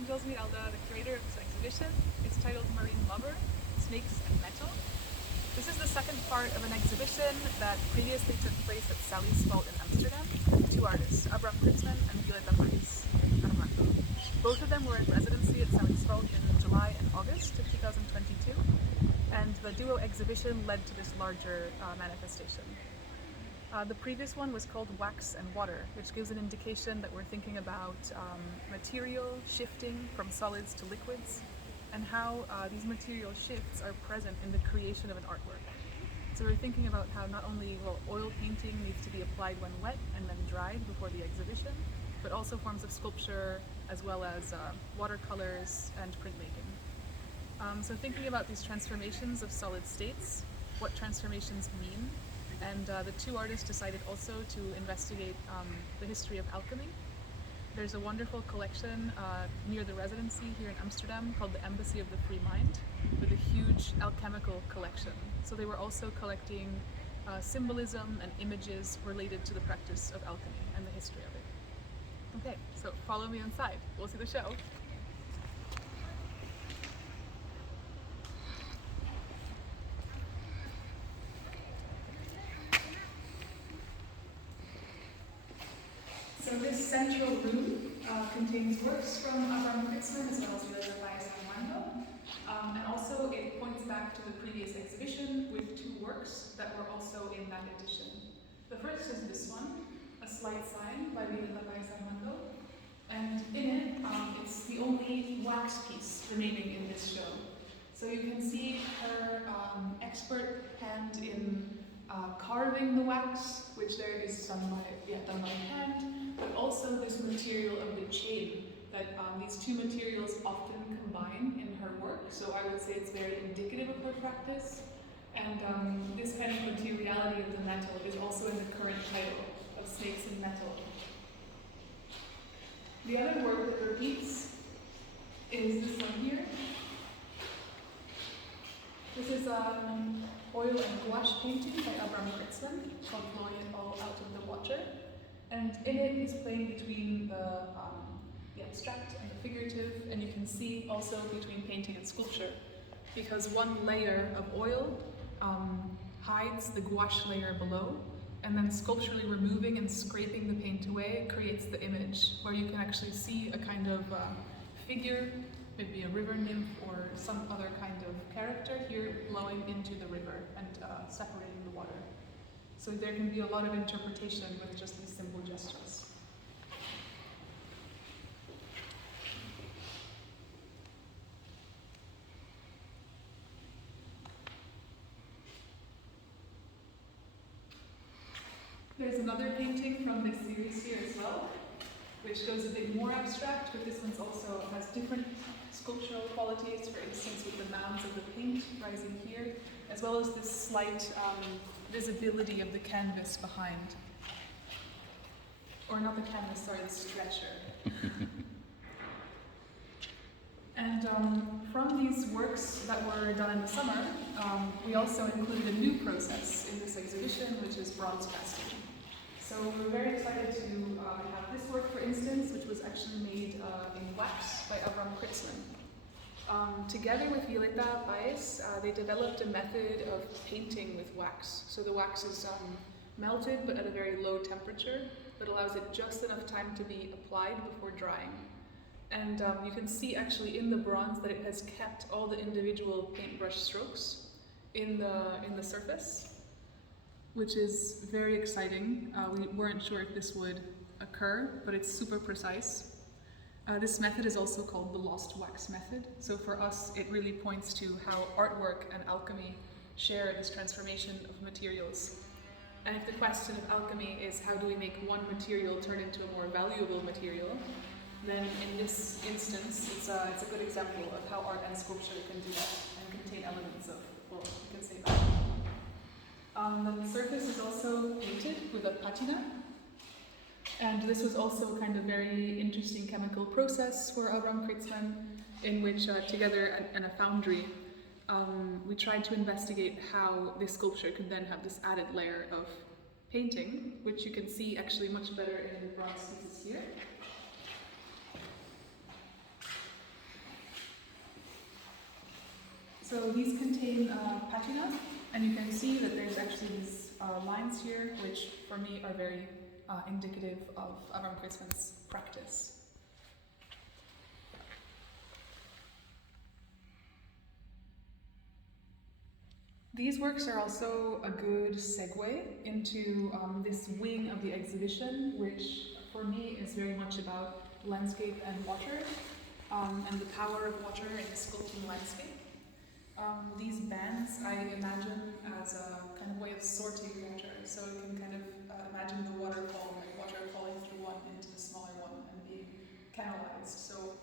Àngels Miralda, the curator of this exhibition. It's titled Marine Lover, Snakes and Metal. This is the second part of an exhibition that previously took place at Sally's Fault in Amsterdam with two artists, Kritzman and Violeta Paez and Armando. Both of them were in residency at Sally's Fault in July and August of 2022, and the duo exhibition led to this larger manifestation. The previous one was called Wax and Water, which gives an indication that we're thinking about material shifting from solids to liquids, and how these material shifts are present in the creation of an artwork. So we're thinking about how not only oil painting needs to be applied when wet and then dried before the exhibition, but also forms of sculpture as well as watercolors and printmaking. So thinking about these transformations of solid states, what transformations mean, and the two artists decided also to investigate the history of alchemy. There's a wonderful collection near the residency here in Amsterdam called the Embassy of the Free Mind, with a huge alchemical collection. So they were also collecting symbolism and images related to the practice of alchemy and the history of it. Okay, so follow me inside. We'll see the show. So this central room contains works from Kritzman as well as Violeta, Paez, and Armando. And also it points back to the previous exhibition with two works that were also in that edition. The first is this one, a slight sign by Violeta, Paez, and Armando. And in it, it's the only wax piece remaining in this show. So you can see her expert hand in carving the wax, which there is done by hand, but also this material of the chain that these two materials often combine in her work. So I would say it's very indicative of her practice. And this kind of materiality of the metal is also in the current title of Snakes and Metal. The other work that repeats is this one here. This is oil and gouache painting by Kritzman called Blowing It All Out of the Water. And in it he's playing between the abstract and the figurative, and you can see also between painting and sculpture, because one layer of oil hides the gouache layer below, and then sculpturally removing and scraping the paint away creates the image, where you can actually see a kind of figure, maybe a river nymph or some other kind of character here blowing into the river and separating the water. So there can be a lot of interpretation with just these simple gestures. There's another painting from this series here as well, which goes a bit more abstract, but this one also has different sculptural qualities, for instance with the mounds of the paint rising here, as well as this slight visibility of the canvas behind. Or not the canvas, sorry, the stretcher. And from these works that were done in the summer, we also included a new process in this exhibition, which is bronze casting. So we're very excited to have this work, for instance, which was actually made in wax by Kritzman. Together with Violeta, Paez, they developed a method of painting with wax. So the wax is melted, but at a very low temperature, that allows it just enough time to be applied before drying. And you can see actually in the bronze that it has kept all the individual paintbrush strokes in the surface, which is very exciting. We weren't sure if this would occur, but it's super precise. This method is also called the lost wax method. So for us, it really points to how artwork and alchemy share this transformation of materials. And if the question of alchemy is how do we make one material turn into a more valuable material, then in this instance, it's a good example of how art and sculpture can do that and contain elements of, well, you can say that. The surface is also painted with a patina, and this was also kind of very interesting chemical process for Kritzman, in which together in a foundry, we tried to investigate how this sculpture could then have this added layer of painting, which you can see actually much better in the bronze pieces here. So these contain patina, and you can see that there's actually these lines here, which for me are very indicative of Avram Kritzman's practice. These works are also a good segue into this wing of the exhibition, which for me is very much about landscape and water, and the power of water in sculpting landscape. These bands I imagine as a kind of way of sorting water, so you can kind of imagine the waterfall, like water falling through one into the smaller one and being canalized. So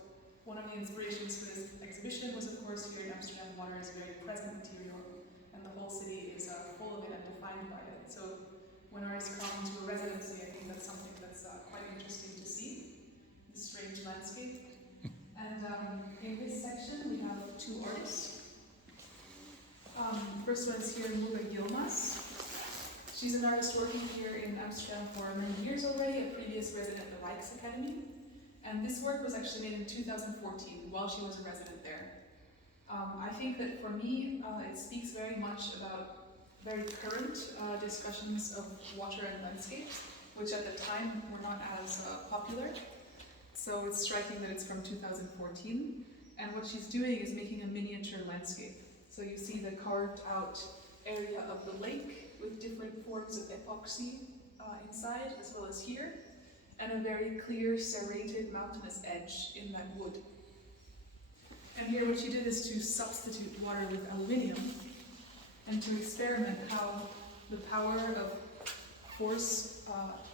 one of the inspirations for this exhibition was, of course, here in Amsterdam, water is a very present material, and the whole city is full of it and defined by it. So when artists come to a residency, I think that's something that's quite interesting to see, this strange landscape. And in this section, we have two artists. First one is here, Müge Yilmaz. She's an artist working here in Amsterdam for many years already, a previous resident at the Rijksacademy. And this work was actually made in 2014, while she was a resident there. I think that for me, it speaks very much about very current discussions of water and landscape, which at the time were not as popular. So it's striking that it's from 2014. And what she's doing is making a miniature landscape. So you see the carved out area of the lake with different forms of epoxy inside, as well as here, and a very clear serrated mountainous edge in that wood. And here what she did is to substitute water with aluminium and to experiment how the power of force,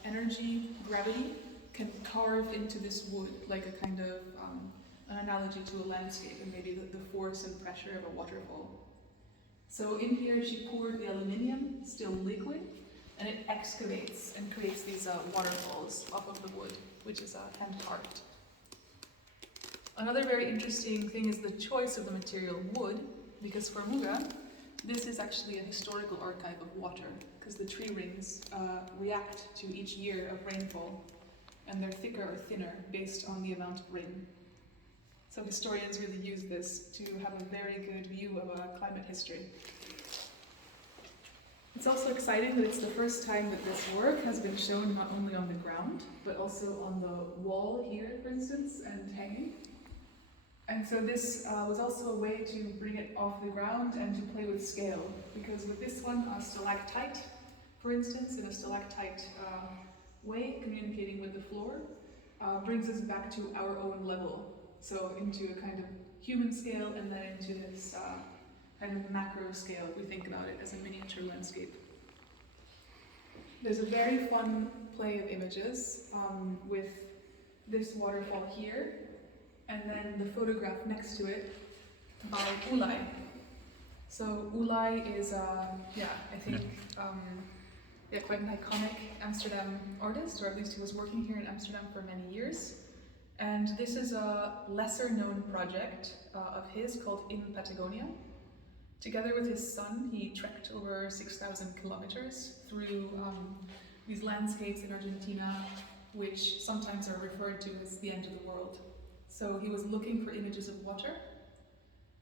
energy, gravity can carve into this wood like a kind of an analogy to a landscape and maybe the force and pressure of a waterfall. So in here she poured the aluminium, still liquid, and it excavates and creates these waterfalls off of the wood, which is hand-carved. Another very interesting thing is the choice of the material wood, because for Müge, this is actually a historical archive of water, because the tree rings react to each year of rainfall, and they're thicker or thinner based on the amount of rain. So historians really use this to have a very good view of climate history. It's also exciting that it's the first time that this work has been shown not only on the ground, but also on the wall here, for instance, and hanging. And so this was also a way to bring it off the ground and to play with scale, because with this one, a stalactite, for instance, in a stalactite way, communicating with the floor, brings us back to our own level. So into a kind of human scale and then into this kind of macro scale, if we think about it as a miniature landscape. There's a very fun play of images with this waterfall here, and then the photograph next to it by Ulay. So Ulay is, I think, quite an iconic Amsterdam artist, or at least he was working here in Amsterdam for many years. And this is a lesser known project of his called In Patagonia. Together with his son, he trekked over 6,000 kilometers through these landscapes in Argentina, which sometimes are referred to as the end of the world. So he was looking for images of water,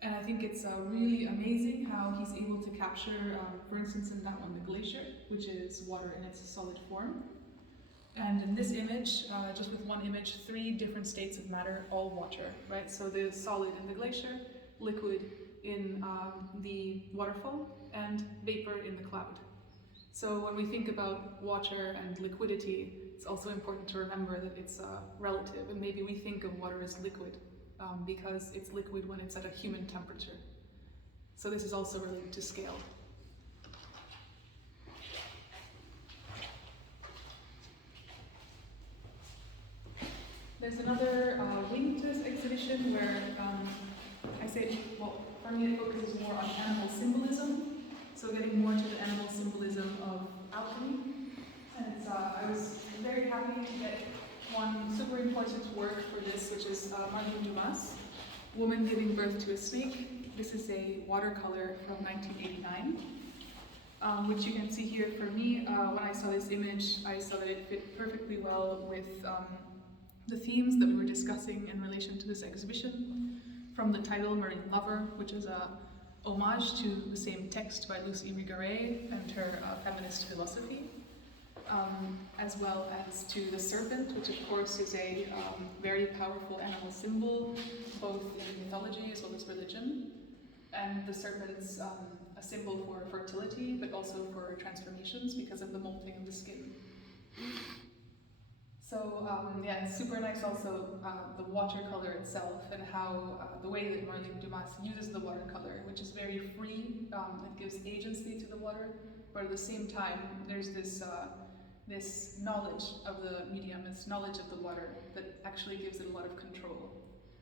and I think it's really amazing how he's able to capture, for instance, in that one, the glacier, which is water in its solid form. And in this image, just with one image, 3 different states of matter, all water, right? So the solid in the glacier, liquid in the waterfall, and vapor in the cloud. So when we think about water and liquidity, it's also important to remember that it's relative, and maybe we think of water as liquid because it's liquid when it's at a human temperature. So this is also related to scale. There's another wing to this exhibition where I say, well, for me it focuses more on animal symbolism, so getting more to the animal symbolism of alchemy. And it's, I was very happy to get one super important work for this, which is Marlene Dumas, Woman Giving Birth to a Snake. This is a watercolor from 1989, which you can see here. For me, when I saw this image, I saw that it fit perfectly well with the themes that we were discussing in relation to this exhibition, from the title Marine Lover, which is a homage to the same text by Lucy Irigaray and her feminist philosophy, as well as to the serpent, which of course is a very powerful animal symbol, both in mythology as well as religion. And the serpent's a symbol for fertility, but also for transformations because of the molting of the skin. So yeah, it's super nice also the watercolor itself and how the way that Marlene Dumas uses the watercolor, which is very free, it gives agency to the water, but at the same time there's this this knowledge of the medium, this knowledge of the water that actually gives it a lot of control.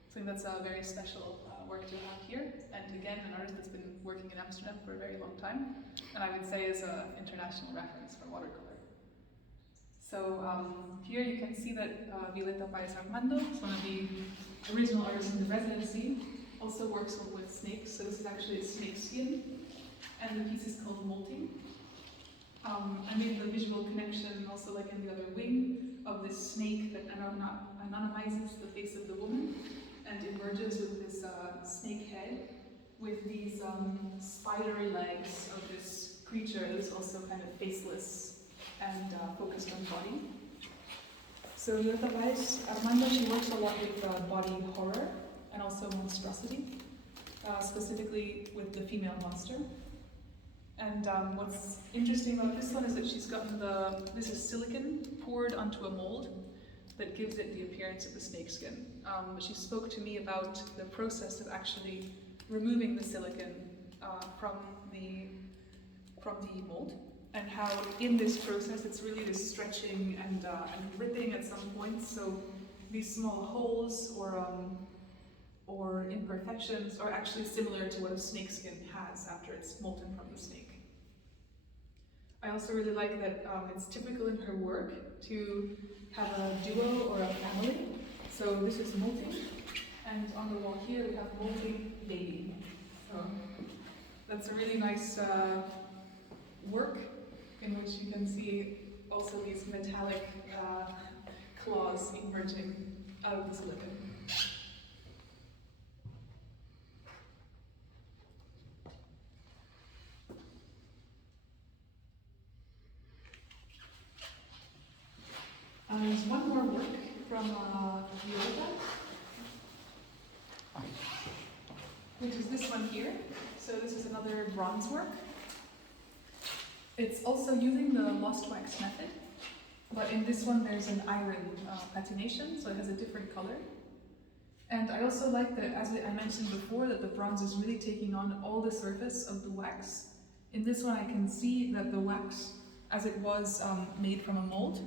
So I think that's a very special work to have here, and again, an artist that's been working in Amsterdam for a very long time, and I would say is an international reference for watercolor. So here you can see that Violeta Paez Armando is one of the original artists in the residency, also works with snakes, so this is actually a snake skin, and the piece is called Molting. I made the visual connection also like in the other wing of this snake that anonymizes the face of the woman and emerges with this snake head with these spidery legs of this creature that is also kind of faceless and focused on body. So Violeta Paez Armando, she works a lot with body horror and also monstrosity, specifically with the female monster. And what's interesting about this one is that she's gotten this is silicon poured onto a mold that gives it the appearance of the snakeskin. She spoke to me about the process of actually removing the silicon from the mold, and how in this process it's really this stretching and ripping at some points. So these small holes or imperfections are actually similar to what a snakeskin has after it's molten from the snake. I also really like that it's typical in her work to have a duo or a family. So this is molting, and on the wall here we have molting baby. So that's a really nice work in which you can see also these metallic claws emerging out of the silicon. There's one more work from Violeta, which is this one here. So this is another bronze work. It's also using the lost wax method, but in this one there's an iron patination, so it has a different color. And I also like that, as I mentioned before, that the bronze is really taking on all the surface of the wax. In this one I can see that the wax, as it was made from a mold,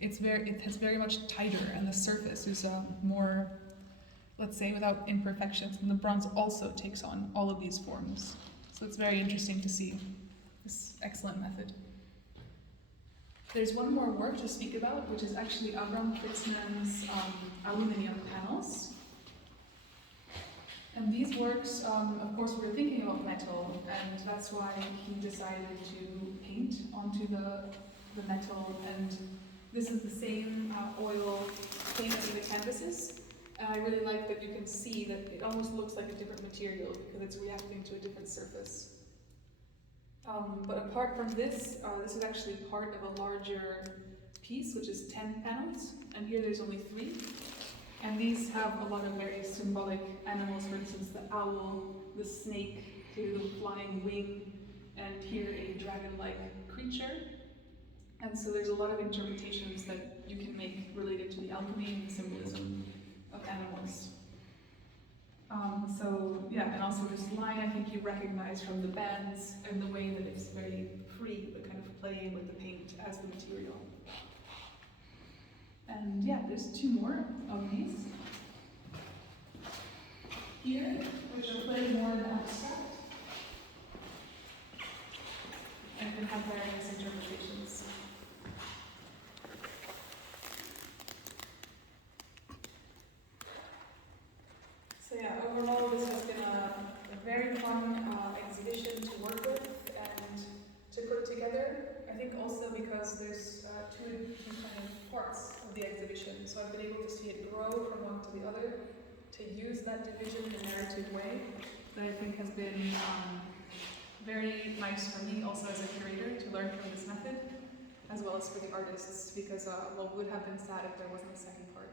it has very much tighter, and the surface is more, let's say, without imperfections, and the bronze also takes on all of these forms. So it's very interesting to see this excellent method. There's one more work to speak about, which is actually Kritzman's aluminum panels. And these works, of course, we were thinking about metal, and that's why he decided to paint onto the metal. And this is the same oil paint as the canvases. And I really like that you can see that it almost looks like a different material because it's reacting to a different surface. But apart from this, this is actually part of a larger piece, which is 10 panels. And here there's only 3. And these have a lot of very symbolic animals, for instance, the owl, the snake, here the flying wing, and here a dragon-like creature. And so there's a lot of interpretations that you can make related to the alchemy and the symbolism of animals. So yeah, and also this line I think you recognize from the bands and the way that it's very free, but kind of playing with the paint as the material. And yeah, there's 2 more of these. Here, which are playing more in the abstract, and can have various interpretations. So yeah, overall this has been a very fun exhibition to work with and to put together. I think also because there's two kind of parts of the exhibition, so I've been able to see it grow from one to the other, to use that division in a narrative way, that I think has been very nice for me also as a curator to learn from this method, as well as for the artists, because well, it would have been sad if there wasn't a second part.